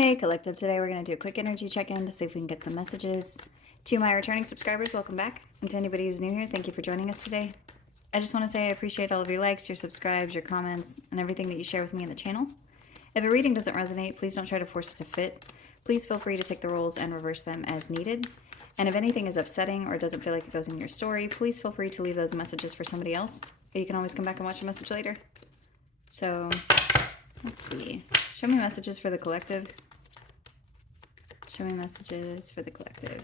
Hey Collective, today we're going to do a quick energy check-in to see if we can get some messages. To my returning subscribers, welcome back. And to anybody who's new here, thank you for joining us today. I just want to say I appreciate all of your likes, your subscribes, your comments, and everything that you share with me in the channel. If a reading doesn't resonate, please don't try to force it to fit. Please feel free to take the roles and reverse them as needed. And if anything is upsetting or doesn't feel like it goes in your story, please feel free to leave those messages for somebody else. Or you can always come back and watch the message later. So, let's see. Show me messages for the collective. Show me messages for the collective.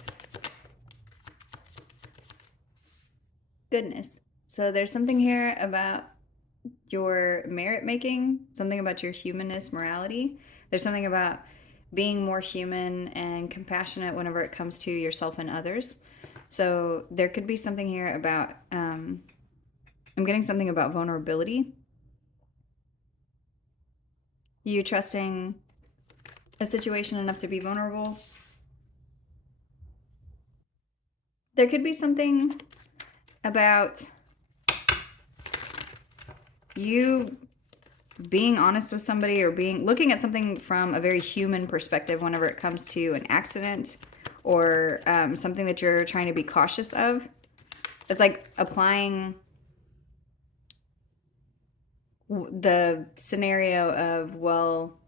Goodness. So there's something here about your merit making, something about your humanness, morality. There's something about being more human and compassionate whenever it comes to yourself and others. So there could be something here about, I'm getting something about vulnerability. You trusting a situation enough to be vulnerable. There could be something about you being honest with somebody or looking at something from a very human perspective whenever it comes to an accident or something that you're trying to be cautious of. It's like applying the scenario of, well,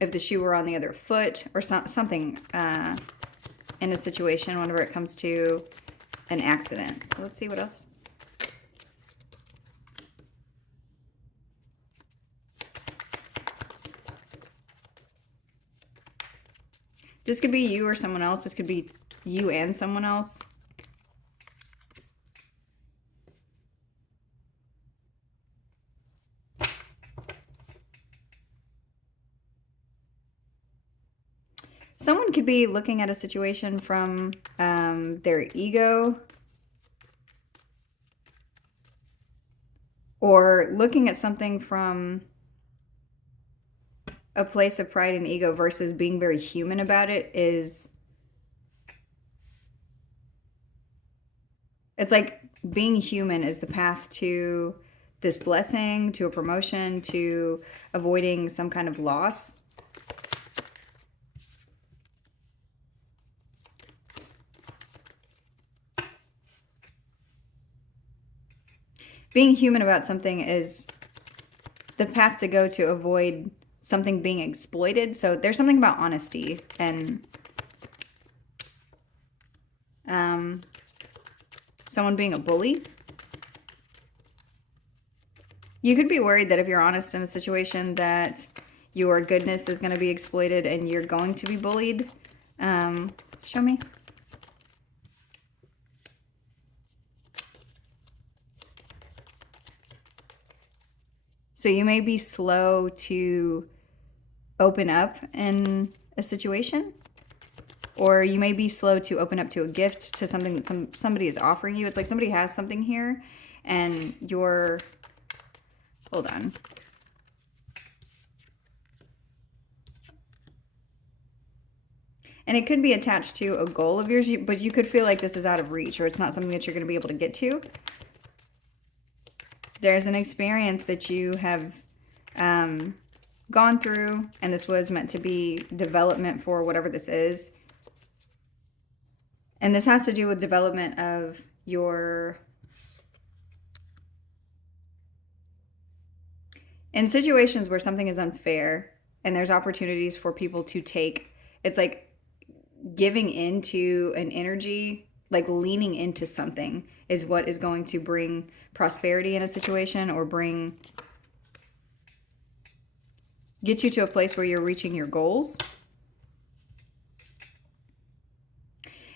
if the shoe were on the other foot or something in a situation whenever it comes to an accident. So let's see what else. This could be you or someone else. This could be you and someone else. Someone could be looking at a situation from their ego, or looking at something from a place of pride and ego versus being very human about it. It's like being human is the path to this blessing, to a promotion, to avoiding some kind of loss. Being human about something is the path to go to avoid something being exploited. So there's something about honesty and someone being a bully. You could be worried that if you're honest in a situation that your goodness is going to be exploited and you're going to be bullied. Show me. So you may be slow to open up in a situation, or you may be slow to open up to a gift, to something that somebody is offering you. It's like somebody has something here and you're, hold on. And it could be attached to a goal of yours, but you could feel like this is out of reach or it's not something that you're going to be able to get to. There's an experience that you have gone through, and this was meant to be development for whatever this is. And this has to do with development of your... In situations where something is unfair and there's opportunities for people to take, it's like giving into an energy, like leaning into something is what is going to bring prosperity in a situation or get you to a place where you're reaching your goals.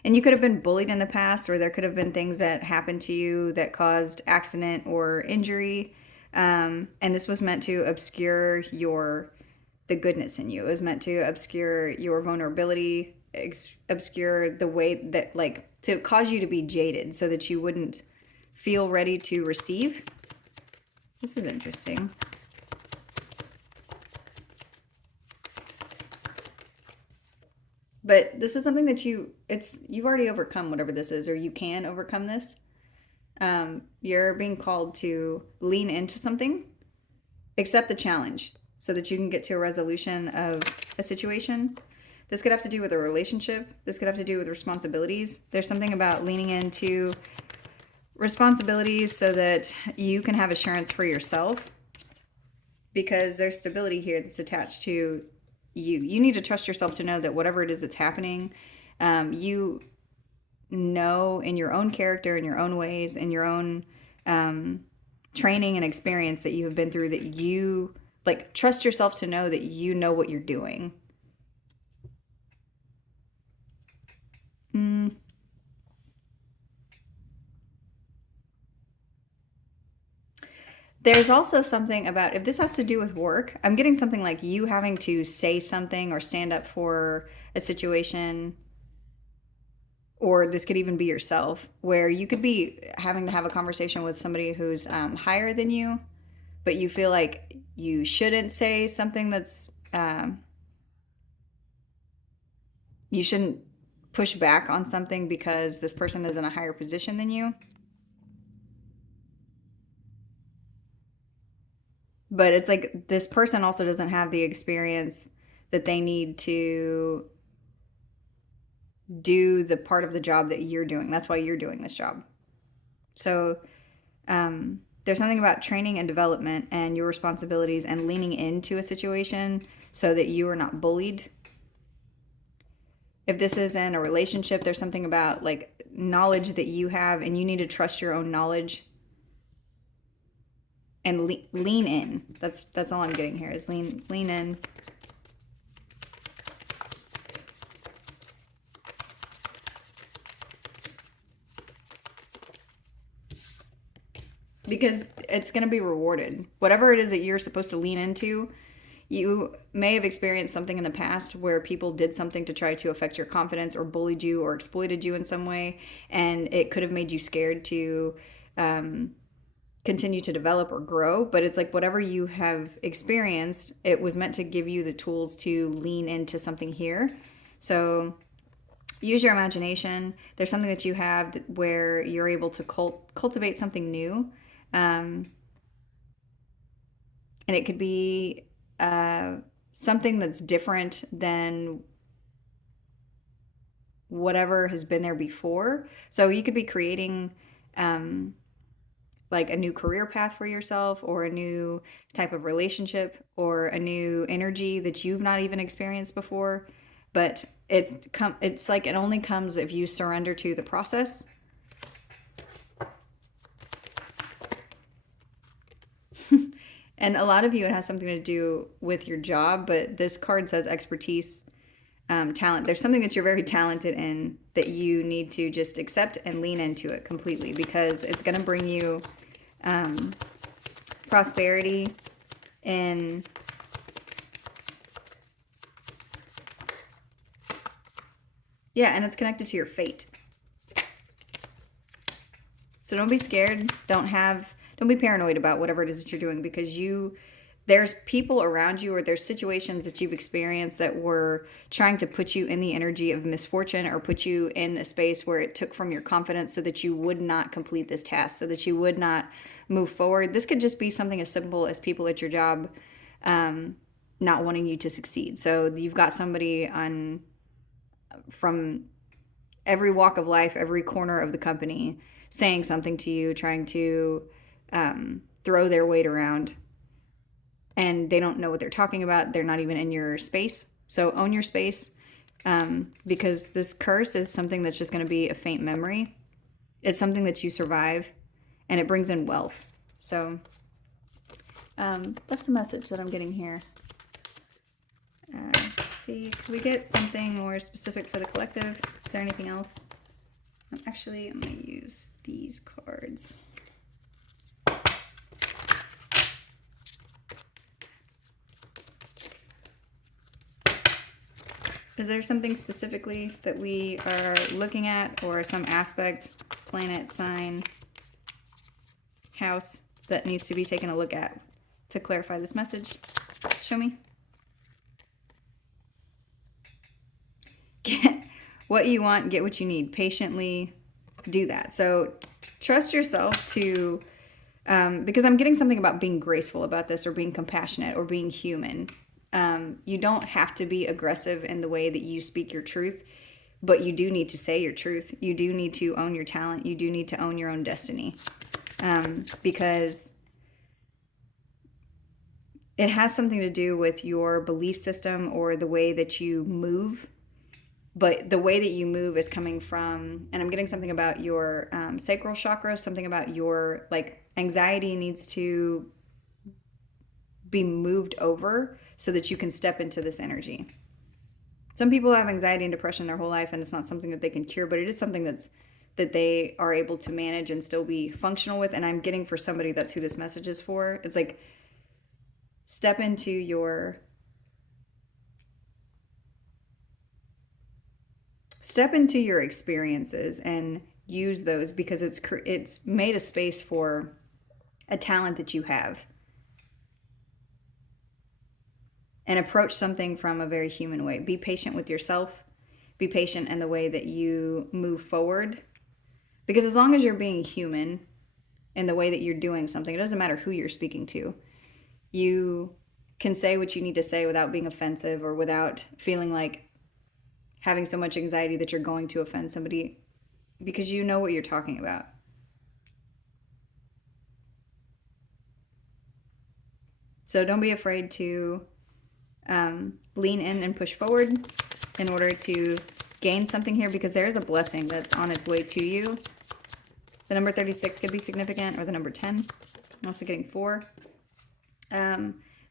And you could have been bullied in the past, or there could have been things that happened to you that caused accident or injury. And this was meant to obscure the goodness in you. It was meant to obscure your vulnerability, obscure the way that, like, to cause you to be jaded so that you wouldn't feel ready to receive. This is interesting. But this is something that you've already overcome whatever this is, or you can overcome this. You're being called to lean into something, accept the challenge so that you can get to a resolution of a situation. This could have to do with a relationship. This could have to do with responsibilities. There's something about leaning into responsibilities so that you can have assurance for yourself, because there's stability here that's attached to you. You need to trust yourself to know that whatever it is that's happening, you know in your own character, in your own ways, in your own training and experience that you have been through, that you like trust yourself to know that you know what you're doing. There's also something about, if this has to do with work, I'm getting something like you having to say something or stand up for a situation, or this could even be yourself, where you could be having to have a conversation with somebody who's higher than you, but you feel like you shouldn't say something that's, you shouldn't push back on something because this person is in a higher position than you. But it's like this person also doesn't have the experience that they need to do the part of the job that you're doing. That's why you're doing this job. So there's something about training and development and your responsibilities and leaning into a situation so that you are not bullied. If this is in a relationship, there's something about like knowledge that you have, and you need to trust your own knowledge and lean in. That's all I'm getting here, is lean in. Because it's going to be rewarded. Whatever it is that you're supposed to lean into, you may have experienced something in the past where people did something to try to affect your confidence or bullied you or exploited you in some way, and it could have made you scared to continue to develop or grow. But it's like whatever you have experienced, it was meant to give you the tools to lean into something here. So use your imagination. There's something that you have where you're able to cultivate something new. And it could be something that's different than whatever has been there before. So you could be creating like a new career path for yourself, or a new type of relationship, or a new energy that you've not even experienced before. But it's like it only comes if you surrender to the process. And a lot of you, it has something to do with your job, but this card says expertise, talent. There's something that you're very talented in that you need to just accept and lean into it completely, because it's going to bring you prosperity and and it's connected to your fate. So don't be scared. Don't be paranoid about whatever it is that you're doing, because there's people around you, or there's situations that you've experienced that were trying to put you in the energy of misfortune, or put you in a space where it took from your confidence so that you would not complete this task, so that you would not move forward. This could just be something as simple as people at your job not wanting you to succeed. So you've got somebody from every walk of life, every corner of the company, saying something to you, trying to throw their weight around, and they don't know what they're talking about. They're not even in your space. So own your space, because this curse is something that's just going to be a faint memory. It's something that you survive, and it brings in wealth. So that's the message that I'm getting here. Let's see, can we get something more specific for the collective? Is there anything else? Actually, I'm going to use these cards. Is there something specifically that we are looking at, or some aspect, planet, sign, house, that needs to be taken a look at to clarify this message? Show me. Get what you want, get what you need. Patiently do that. So trust yourself to, because I'm getting something about being graceful about this, or being compassionate, or being human. You don't have to be aggressive in the way that you speak your truth, but you do need to say your truth. You do need to own your talent. You do need to own your own destiny, because it has something to do with your belief system or the way that you move. But the way that you move is coming from, and I'm getting something about your sacral chakra, something about your like anxiety needs to be moved over so that you can step into this energy. Some people have anxiety and depression their whole life, and it's not something that they can cure, but it is something that they are able to manage and still be functional with. And I'm getting for somebody that's who this message is for. It's like step into your experiences and use those, because it's made a space for a talent that you have, and approach something from a very human way. Be patient with yourself. Be patient in the way that you move forward, because as long as you're being human in the way that you're doing something, it doesn't matter who you're speaking to. You can say what you need to say without being offensive or without feeling like having so much anxiety that you're going to offend somebody, because you know what you're talking about. So don't be afraid to lean in and push forward in order to gain something here, because there is a blessing that's on its way to you. The number 36 could be significant, or the number 10. I'm also getting 4.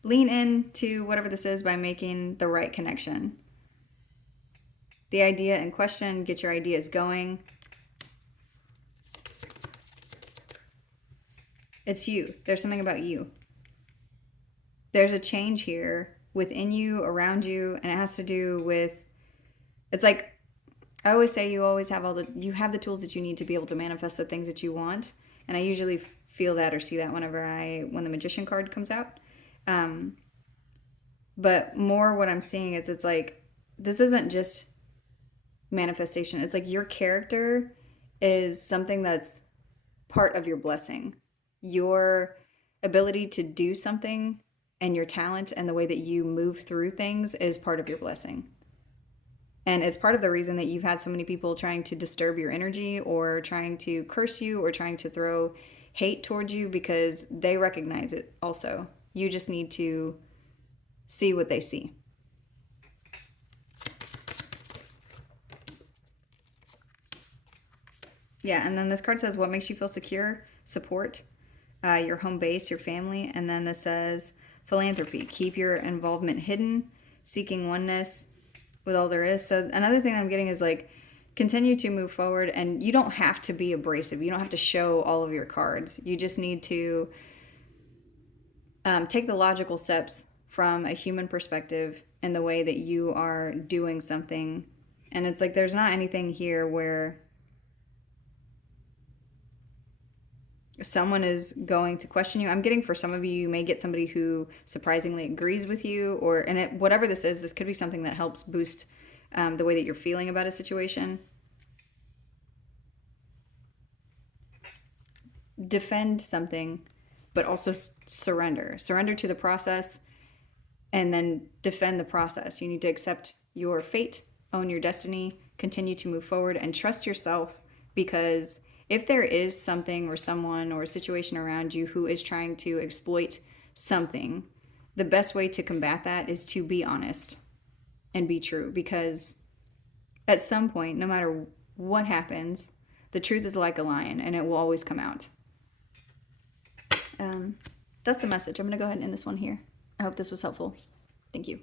Lean into whatever this is by making the right connection. The idea in question, get your ideas going. It's you. There's something about you. There's a change here within you, around you, and it has to do with, it's like I always say, you always have you have the tools that you need to be able to manifest the things that you want. And I usually feel that or see that when the Magician card comes out. But more what I'm seeing is, it's like, this isn't just manifestation. It's like your character is something that's part of your blessing. Your ability to do something and your talent and the way that you move through things is part of your blessing. And it's part of the reason that you've had so many people trying to disturb your energy, or trying to curse you, or trying to throw hate towards you, because they recognize it also. You just need to see what they see. Yeah, and then this card says, what makes you feel secure? Support, your home base, your family. And then this says, philanthropy, keep your involvement hidden, seeking oneness with all there is. So another thing I'm getting is like, continue to move forward, and you don't have to be abrasive. You don't have to show all of your cards. You just need to take the logical steps from a human perspective in the way that you are doing something. And it's like, there's not anything here where someone is going to question you. I'm getting for some of you, you may get somebody who surprisingly agrees with you, whatever this is, this could be something that helps boost the way that you're feeling about a situation. Defend something, but also surrender. Surrender to the process, and then defend the process. You need to accept your fate, own your destiny, continue to move forward, and trust yourself, because if there is something or someone or a situation around you who is trying to exploit something, the best way to combat that is to be honest and be true, because at some point, no matter what happens, the truth is like a lion, and it will always come out. That's the message. I'm going to go ahead and end this one here. I hope this was helpful. Thank you.